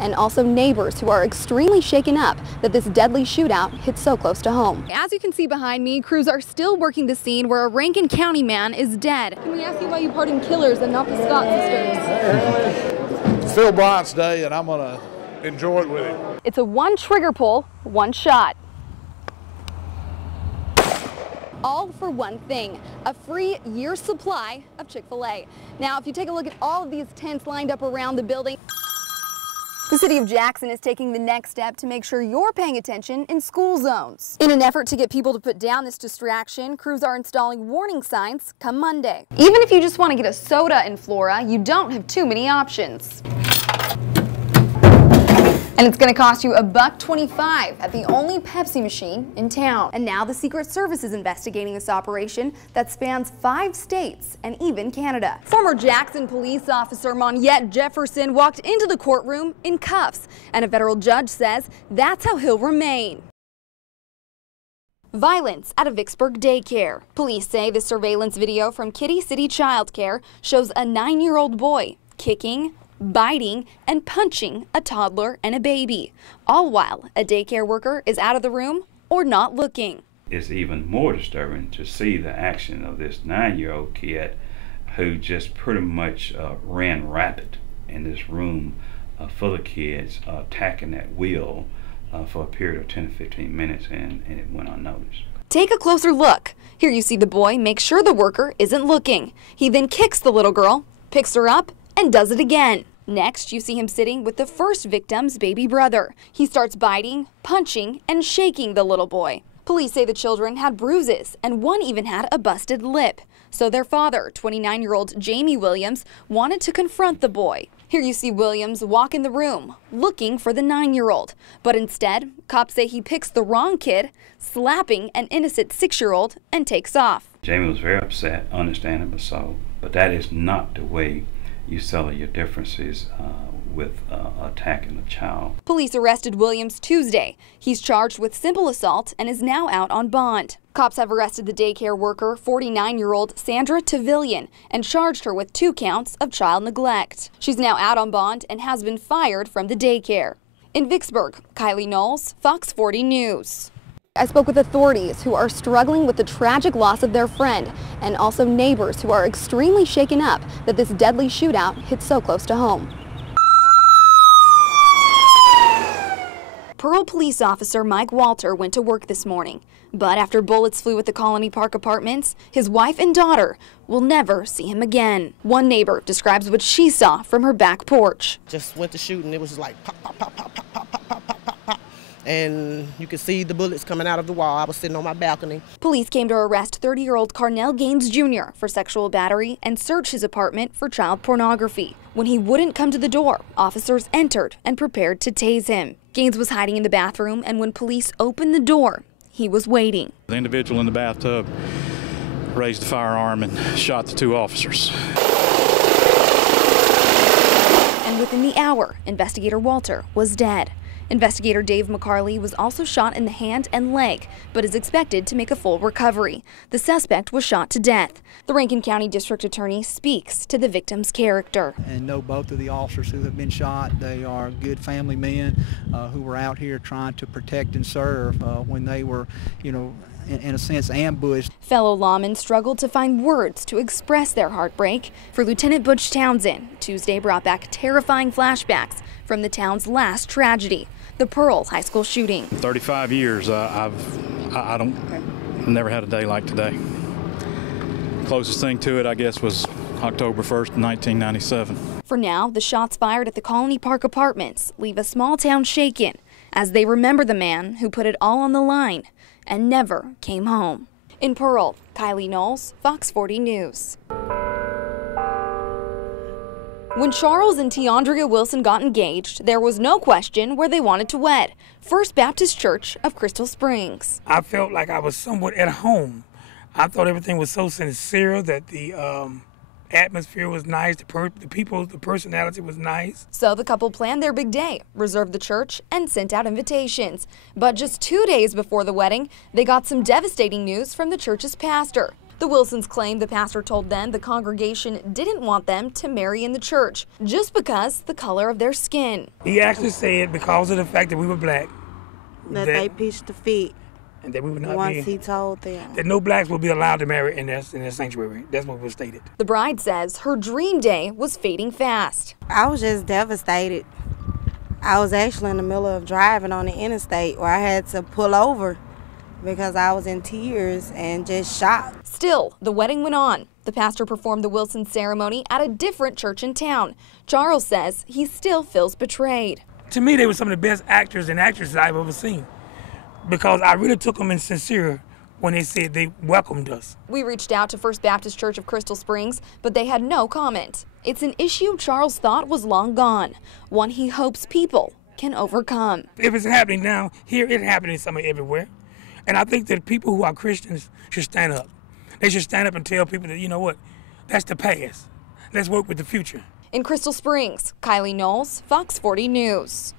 and also neighbors who are extremely shaken up that this deadly shootout hit so close to home. As you can see behind me, crews are still working the scene where a Rankin County man is dead. Can we ask you why you pardoned killers and not the Scott sisters? It's Phil Bryant's day, and I'm going to enjoy it with him. It's a one trigger pull, one shot. All for one thing, a free year's supply of Chick-fil-A. Now, if you take a look at all of these tents lined up around the building, the city of Jackson is taking the next step to make sure you're paying attention in school zones. In an effort to get people to put down this distraction, crews are installing warning signs come Monday. Even if you just want to get a soda in Flora, you don't have too many options. And it's going to cost you $1.25 at the only Pepsi machine in town. And now the Secret Service is investigating this operation that spans 5 states and even Canada. Former Jackson police officer Monette Jefferson walked into the courtroom in cuffs, and a federal judge says that's how he'll remain. Violence at a Vicksburg daycare. Police say the surveillance video from Kitty City Child Care shows a 9-year-old boy kicking, biting, and punching a toddler and a baby, all while a daycare worker is out of the room or not looking. It's even more disturbing to see the action of this 9-year-old kid who just pretty much ran rapid in this room full of kids, attacking that wheel for a period of 10 to 15 minutes, and it went unnoticed. Take a closer look. Here you see the boy make sure the worker isn't looking. He then kicks the little girl, picks her up, and does it again. Next, you see him sitting with the first victim's baby brother. He starts biting, punching, and shaking the little boy. Police say the children had bruises, and one even had a busted lip. So their father, 29-year-old Jamie Williams, wanted to confront the boy. Here you see Williams walk in the room, looking for the 9-year-old. But instead, cops say he picks the wrong kid, slapping an innocent 6-year-old, and takes off. Jamie was very upset, understandably so, but that is not the way you settle your differences with attacking a child. Police arrested Williams Tuesday. He's charged with simple assault and is now out on bond. Cops have arrested the daycare worker, 49-year-old Sandra Tavillian, and charged her with 2 counts of child neglect. She's now out on bond and has been fired from the daycare. In Vicksburg, Kylee Knoles, Fox 40 News. I spoke with authorities who are struggling with the tragic loss of their friend, and also neighbors who are extremely shaken up that this deadly shootout hit so close to home. Pearl police officer Mike Walter went to work this morning, but after bullets flew at the Colony Park apartments, his wife and daughter will never see him again. One neighbor describes what she saw from her back porch. Just went to shoot and it was like pop, pop, pop, pop, pop, pop, pop, pop, pop, pop. And you could see the bullets coming out of the wall. I was sitting on my balcony. Police came to arrest 30-year-old Carnell Gaines Jr. for sexual battery and search his apartment for child pornography. When he wouldn't come to the door, officers entered and prepared to tase him. Gaines was hiding in the bathroom, and when police opened the door, he was waiting. The individual in the bathtub raised the firearm and shot the 2 officers. And within the hour, investigator Walter was dead. Investigator Dave McCarley was also shot in the hand and leg, but is expected to make a full recovery. The suspect was shot to death. The Rankin County District Attorney speaks to the victim's character. And know both of the officers who have been shot. They are good family men who were out here trying to protect and serve when they were, in a sense, ambushed. Fellow lawmen struggled to find words to express their heartbreak. For Lieutenant Butch Townsend, Tuesday brought back terrifying flashbacks from the town's last tragedy, the Pearl High School shooting. 35 years, never had a day like today. Closest thing to it, I guess, was October 1st, 1997. For now, the shots fired at the Colony Park apartments leave a small town shaken as they remember the man who put it all on the line and never came home. In Pearl, Kylee Knoles, Fox 40 News. When Charles and Tiandria Wilson got engaged, there was no question where they wanted to wed. First Baptist Church of Crystal Springs. I felt like I was somewhat at home. I thought everything was so sincere, that the atmosphere was nice, the people, the personality was nice. So the couple planned their big day, reserved the church, and sent out invitations. But just 2 days before the wedding, they got some devastating news from the church's pastor. The Wilsons claim the pastor told them the congregation didn't want them to marry in the church just because the color of their skin. He actually said because of the fact that we were black, that they pitched the fit. And that we would not once he told them that no blacks would be allowed to marry in their sanctuary. That's what was stated. The bride says her dream day was fading fast. I was just devastated. I was actually in the middle of driving on the interstate where I had to pull over because I was in tears and just shocked. Still, the wedding went on. The pastor performed the Wilson ceremony at a different church in town. Charles says he still feels betrayed. To me, they were some of the best actors and actresses I've ever seen, because I really took them in sincere when they said they welcomed us. We reached out to First Baptist Church of Crystal Springs, but they had no comment. It's an issue Charles thought was long gone, one he hopes people can overcome. If it's happening now, here it's happening somewhere everywhere. And I think that people who are Christians should stand up. They should stand up and tell people that, you know what, that's the past. Let's work with the future. In Crystal Springs, Kylee Knoles, Fox 40 News.